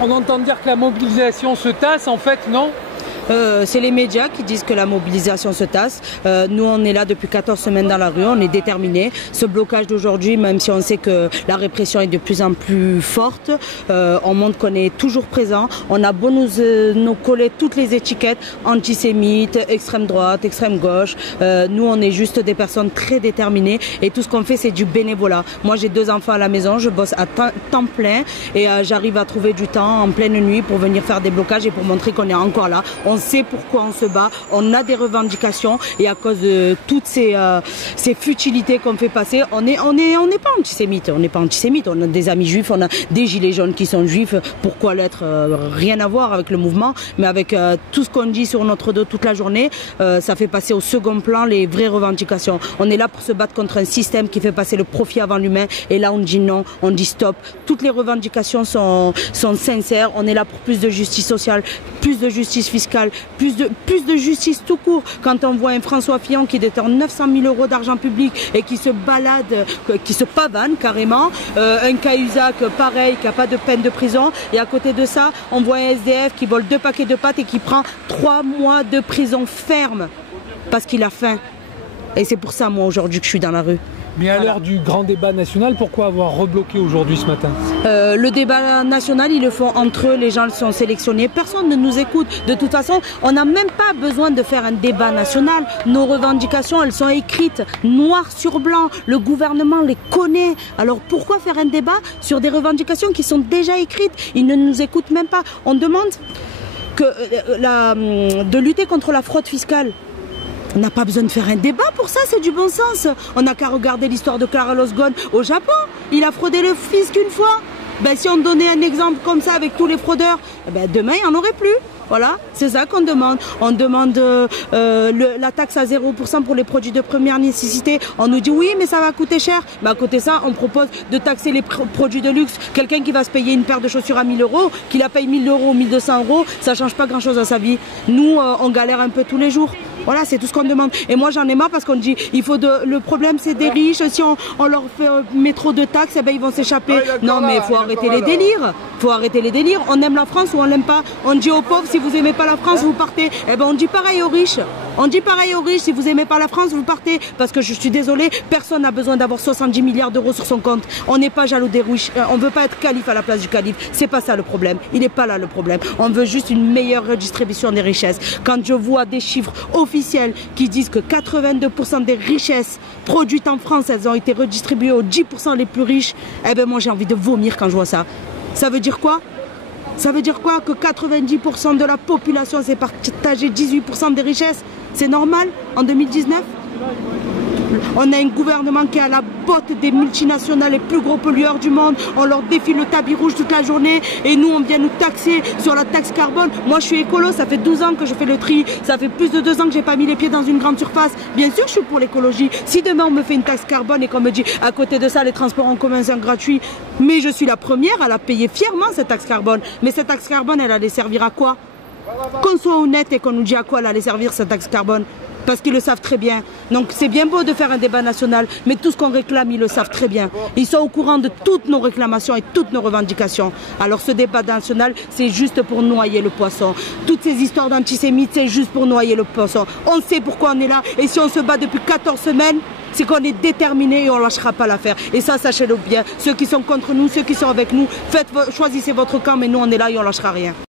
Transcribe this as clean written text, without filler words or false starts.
On entend dire que la mobilisation se tasse, en fait, non? C'est les médias qui disent que la mobilisation se tasse. Nous, on est là depuis 14 semaines dans la rue, on est déterminés. Ce blocage d'aujourd'hui, même si on sait que la répression est de plus en plus forte, on montre qu'on est toujours présent. On a beau nous coller toutes les étiquettes, antisémites, extrême droite, extrême gauche. Nous, on est juste des personnes très déterminées et tout ce qu'on fait, c'est du bénévolat. Moi, j'ai 2 enfants à la maison, je bosse à temps plein et j'arrive à trouver du temps en pleine nuit pour venir faire des blocages et pour montrer qu'on est encore là. On sait pourquoi on se bat, on a des revendications et à cause de toutes ces futilités qu'on fait passer, on n'est pas antisémite, on n'est pas antisémite, on a des amis juifs, on a des gilets jaunes qui sont juifs, pourquoi l'être, rien à voir avec le mouvement, mais avec tout ce qu'on dit sur notre dos toute la journée, ça fait passer au second plan les vraies revendications. On est là pour se battre contre un système qui fait passer le profit avant l'humain et là on dit non, on dit stop. Toutes les revendications sont sincères, on est là pour plus de justice sociale, plus de justice fiscale, plus de justice tout court. Quand on voit un François Fillon qui détient 900 000 € d'argent public et qui se balade, qui se pavane carrément, un Cahuzac pareil, qui n'a pas de peine de prison, et à côté de ça, on voit un SDF qui vole 2 paquets de pâtes et qui prend 3 mois de prison ferme parce qu'il a faim. Et c'est pour ça, moi, aujourd'hui, que je suis dans la rue. Mais à l'heure du grand débat national, pourquoi avoir rebloqué aujourd'hui ce matin? Le débat national, ils le font entre eux, les gens sont sélectionnés, personne ne nous écoute. De toute façon, on n'a même pas besoin de faire un débat national. Nos revendications, elles sont écrites noir sur blanc. Le gouvernement les connaît. Alors pourquoi faire un débat sur des revendications qui sont déjà écrites? Ils ne nous écoutent même pas. On demande de lutter contre la fraude fiscale. On n'a pas besoin de faire un débat pour ça, c'est du bon sens. On n'a qu'à regarder l'histoire de Carlos Ghosn au Japon. Il a fraudé le fisc une fois. Ben, si on donnait un exemple comme ça avec tous les fraudeurs, ben, demain il n'y en aurait plus. Voilà, c'est ça qu'on demande. On demande la taxe à 0% pour les produits de première nécessité. On nous dit oui, mais ça va coûter cher. Mais à côté de ça, on propose de taxer les produits de luxe. Quelqu'un qui va se payer une paire de chaussures à 1 000 €, qu'il la paye 1 000 € ou 1 200 €, ça change pas grand-chose à sa vie. Nous, on galère un peu tous les jours. Voilà, c'est tout ce qu'on demande. Et moi, j'en ai marre parce qu'on dit, le problème, c'est des riches. Si on leur met trop de taxes, eh ben, ils vont s'échapper. Non, mais il faut arrêter les délires. Faut arrêter les délires. On aime la France ou on l'aime pas. On dit aux pauvres, si vous aimez pas la France, vous partez. Eh ben, on dit pareil aux riches. On dit pareil aux riches, si vous aimez pas la France, vous partez. Parce que je suis désolée, personne n'a besoin d'avoir 70 milliards € sur son compte. On n'est pas jaloux des riches. On veut pas être calife à la place du calife. C'est pas ça le problème. Il n'est pas là le problème. On veut juste une meilleure redistribution des richesses. Quand je vois des chiffres officiels qui disent que 82% des richesses produites en France, elles ont été redistribuées aux 10% les plus riches, eh ben moi j'ai envie de vomir quand je vois ça. Ça veut dire quoi? Ça veut dire quoi? Que 90% de la population s'est partagé 18% des richesses? C'est normal en 2019? On a un gouvernement qui est à la botte des multinationales, les plus gros pollueurs du monde. On leur défile le tapis rouge toute la journée et nous, on vient nous taxer sur la taxe carbone. Moi, je suis écolo, ça fait 12 ans que je fais le tri. Ça fait plus de 2 ans que j'ai pas mis les pieds dans une grande surface. Bien sûr, je suis pour l'écologie. Si demain, on me fait une taxe carbone et qu'on me dit, à côté de ça, les transports en commun sont gratuits, mais je suis la première à la payer fièrement, cette taxe carbone. Mais cette taxe carbone, elle allait servir à quoi? Qu'on soit honnête et qu'on nous dise à quoi elle allait servir, cette taxe carbone. Parce qu'ils le savent très bien. Donc c'est bien beau de faire un débat national, mais tout ce qu'on réclame, ils le savent très bien. Ils sont au courant de toutes nos réclamations et toutes nos revendications. Alors ce débat national, c'est juste pour noyer le poisson. Toutes ces histoires d'antisémites, c'est juste pour noyer le poisson. On sait pourquoi on est là, et si on se bat depuis 14 semaines, c'est qu'on est déterminé et on ne lâchera pas l'affaire. Et ça, sachez-le bien. Ceux qui sont contre nous, ceux qui sont avec nous, choisissez votre camp, mais nous on est là et on ne lâchera rien.